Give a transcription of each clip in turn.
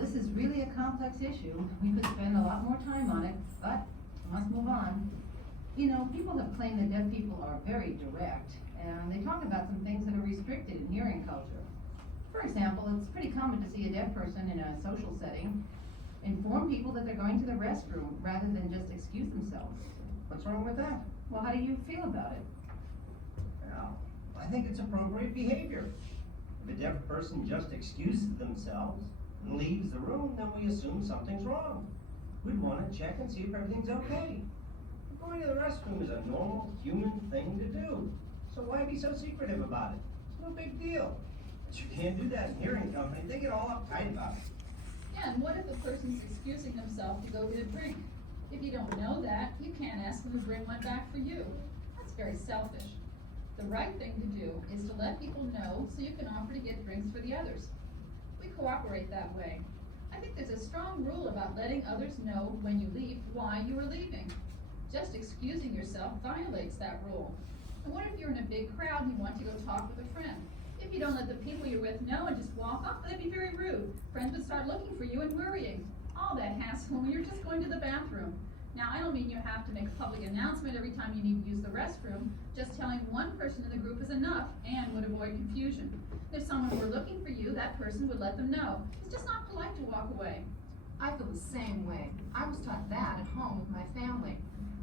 this is really a complex issue. We could spend a lot more time on it, but let's move on. You know, people have claimed that deaf people are very direct, and they talk about some things that are restricted in hearing culture. For example, it's pretty common to see a deaf person in a social setting inform people that they're going to the restroom rather than just excuse themselves. What's wrong with that? Well, how do you feel about it? Well, I think it's appropriate behavior. If a deaf person just excuses themselves and leaves the room, then we assume something's wrong. We'd want to check and see if everything's okay. Going to the restroom is a normal human thing to do. So why be so secretive about it? It's no big deal. But you can't do that in hearing company. They get all uptight about it. Yeah, and what if a person's excusing himself to go get a drink? If you don't know that, you can't ask them to bring one back for you. That's very selfish. The right thing to do is to let people know so you can offer to get drinks for the others. We cooperate that way. I think there's a strong rule about letting others know when you leave why you are leaving. Just excusing yourself violates that rule. And what if you're in a big crowd and you want to go talk with a friend? If you don't let the people you're with know and just walk off, that'd be very rude. Friends would start looking for you and worrying. All that hassle when you're just going to the bathroom. Now, I don't mean you have to make a public announcement every time you need to use the restroom. Just telling one person in the group is enough and would avoid confusion. If someone were looking for you, that person would let them know. It's just not polite to walk away. I feel the same way. I was taught that at home with my family.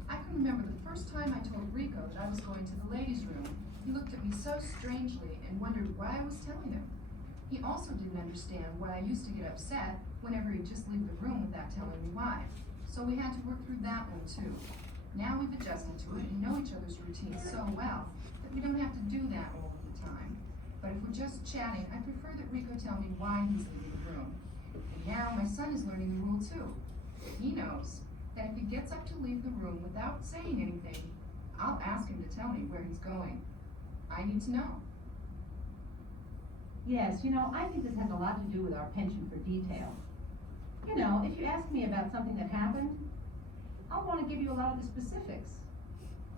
I can remember the first time I told Rico that I was going to the ladies' room. He looked at me so strangely and wondered why I was telling him. He also didn't understand why I used to get upset whenever he'd just leave the room without telling me why. So we had to work through that one too. Now we've adjusted to it and know each other's routines so well that we don't have to do that all of the time. But if we're just chatting, I prefer that Rico tell me why he's leaving the room. And now my son is learning the rule too. He knows that if he gets up to leave the room without saying anything, I'll ask him to tell me where he's going. I need to know. Yes, you know, I think this has a lot to do with our penchant for detail. You know, if you ask me about something that happened, I'll want to give you a lot of the specifics,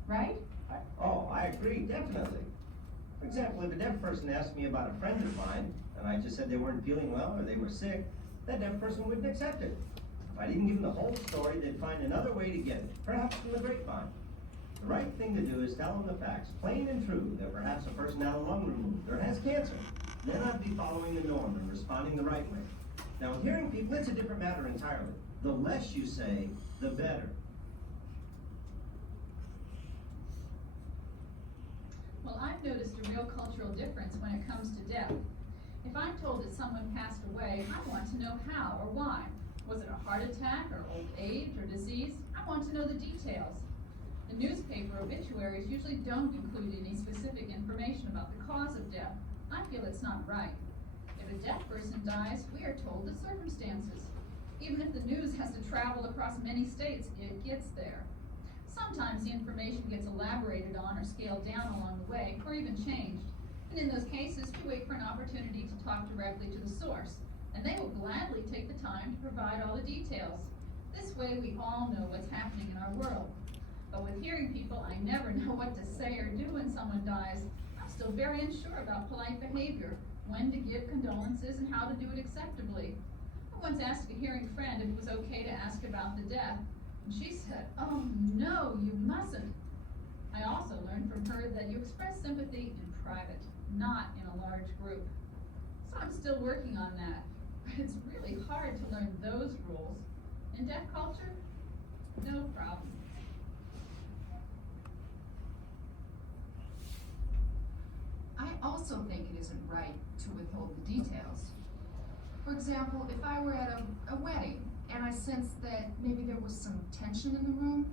right? I agree, definitely. For example, if a deaf person asked me about a friend of mine, and I just said they weren't feeling well or they were sick, that deaf person wouldn't accept it. If I didn't give them the whole story, they'd find another way to get it, perhaps from the grapevine. The right thing to do is tell them the facts, plain and true, that perhaps a person had a lung removed or has cancer. Then I'd be following the norm and responding the right way. Now, with hearing people, it's a different matter entirely. The less you say, the better. Well, I've noticed a real cultural difference when it comes to death. If I'm told that someone passed away, I want to know how or why. Was it a heart attack or old age or disease? I want to know the details. The newspaper obituaries usually don't include any specific information about the cause of death. I feel it's not right. If a deaf person dies, we are told the circumstances. Even if the news has to travel across many states, it gets there. Sometimes the information gets elaborated on or scaled down along the way, or even changed. And in those cases, we wait for an opportunity to talk directly to the source, and they will gladly take the time to provide all the details. This way we all know what's happening in our world. But with hearing people, I never know what to say or do when someone dies. I'm still very unsure about polite behavior, when to give condolences, and how to do it acceptably. I once asked a hearing friend if it was okay to ask about the death, and she said, "Oh no, you mustn't." I also learned from her that you express sympathy in private, not in a large group. So I'm still working on that, but it's really hard to learn those rules. In deaf culture, no problem. I also think it isn't right to withhold the details. For example, if I were at a wedding and I sensed that maybe there was some tension in the room,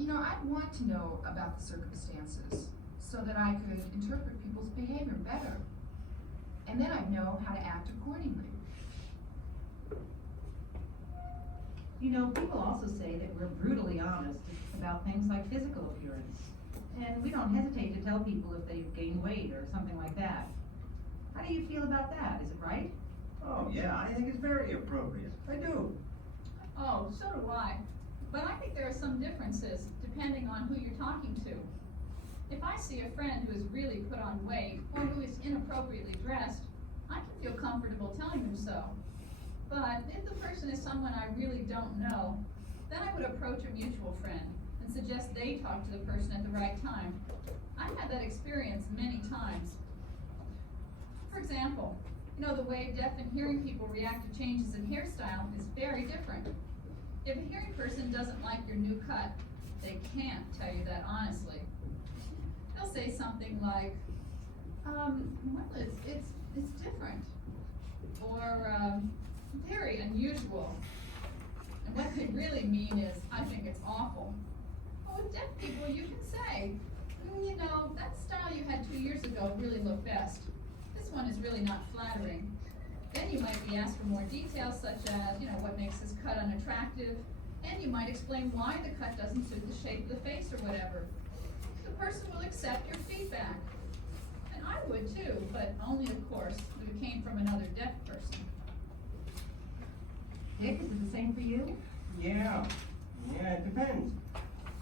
I'd want to know about the circumstances so that I could interpret people's behavior better. And then I'd know how to act accordingly. You know, people also say that we're brutally honest about things like physical appearance. And we don't hesitate to tell people if they've gained weight or something like that. How do you feel about that? Is it right? Oh, yeah, I think it's very appropriate. I do. Oh, so do I. But I think there are some differences depending on who you're talking to. If I see a friend who has really put on weight or who is inappropriately dressed, I can feel comfortable telling them so. But if the person is someone I really don't know, then I would approach a mutual friend and suggest they talk to the person at the right time. I've had that experience many times. For example, you know, the way deaf and hearing people react to changes in hairstyle is very different. If a hearing person doesn't like your new cut, they can't tell you that honestly. They'll say something like, well, it's different, or very unusual. And what they really mean is, I think it's awful. Well, with deaf people, you can say, you know, that style you had 2 years ago really looked best. This one is really not flattering. Then you might be asked for more details, such as, you know, what makes this cut unattractive, and you might explain why the cut doesn't suit the shape of the face or whatever. The person will accept your feedback. And I would too, but only, of course, if it came from another deaf person. Dick, is it the same for you? Yeah, it depends.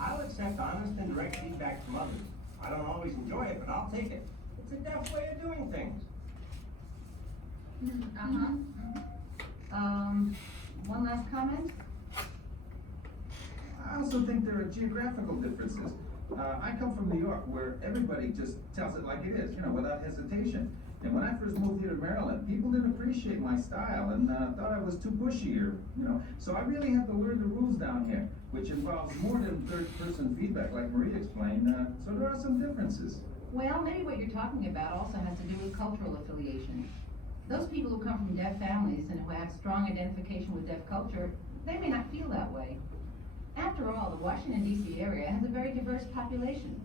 I'll accept honest and direct feedback from others. I don't always enjoy it, but I'll take it. It's a deaf way of doing things. One last comment? I also think there are geographical differences. I come from New York, where everybody just tells it like it is, you know, without hesitation. And when I first moved here to Maryland, people didn't appreciate my style and thought I was too pushy, or, you know. So I really have to learn the rules down here, which involves more than third-person feedback, like Marie explained. So there are some differences. Well, maybe what you're talking about also has to do with cultural affiliation. Those people who come from deaf families and who have strong identification with deaf culture, they may not feel that way. After all, the Washington, D.C. area has a very diverse population.